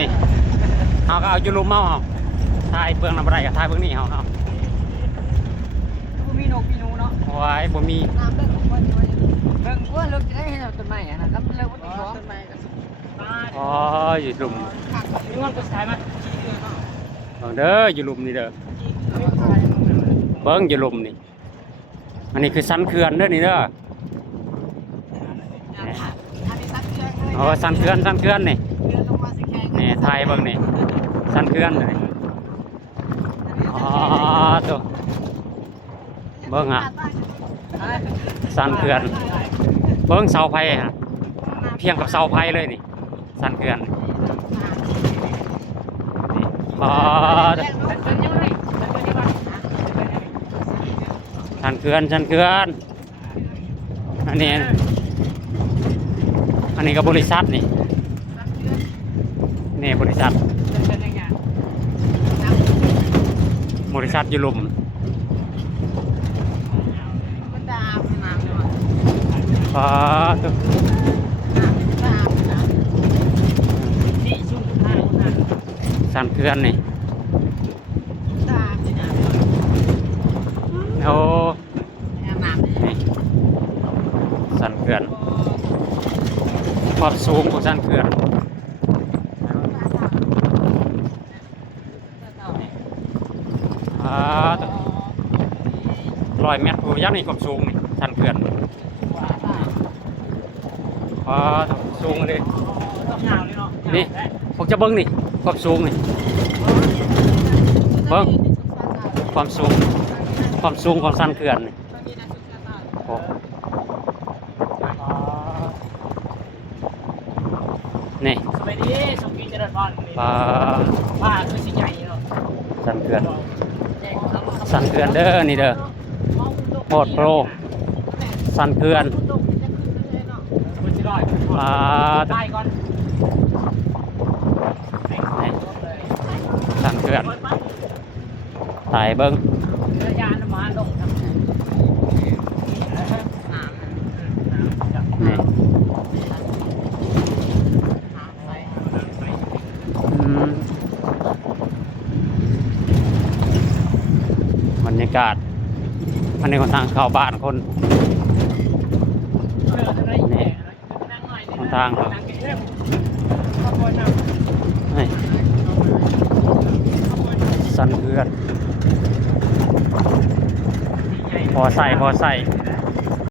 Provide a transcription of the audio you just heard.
นี่เฮาก็เอาอยู่ลุมเฮาถ่ายเบื้องน้ำไรกับถ่ายเบื้องนี้เฮาบ่มีนกมีหนูเนาะ โอ้ยบ่มีน้ำเลิกของคนนี่ว่าเลิกว่าเลิกจะได้เห็นต้นไม้อะนะครับเลิกว่าต้นไม้ก็สุดอ๋ออยู่ลุม นี่มันก็ใช้มา เด้ออยู่ลุมนี่เด้อเบิ้งอยู่ลุมนี่อันนี้คือสันเขื่อนเด้อนี่เด้อโอ้สันเขื่อนนี่นี่ไทยเบิ้งนี่สันเขื่อนนี่อ๋อตัวเบิ้งอ่ะสันเขื่อนเบิ้งเสาไฟฮะเพียงกับเสาไฟเลยนี่สันเขื่อนนี่อ๋อสันเขื่อนอันนี้ก็บริษัทนี่บริษัทอยู่ลุมอ๋อสันเขื่อนนี่โอ้นี่สันเขื่อนความสูงของสันเขื่อน100 เมตรยักษ์นี่ความสูงนี่สันเขื่อนสูงเลยนี่พวกจะเบิ้งนี่ความสูงนี่เบิ้งความสูงของสันเขื่อนนี่โอ้นี่สวัสดีสมกีเจริญพรป้าคือสิใหญ่เนาะสันเขื่อนเด้อนี่เด้อโคตรโปรสันเขื่อนตายก่อนสันเขื่อนถ่ายเบิ้งยานมาลงทำบรรยากาศอันนี้ของทางเข้าบ้านคนนี่ของทางนี่สันเขื่อนพอใส่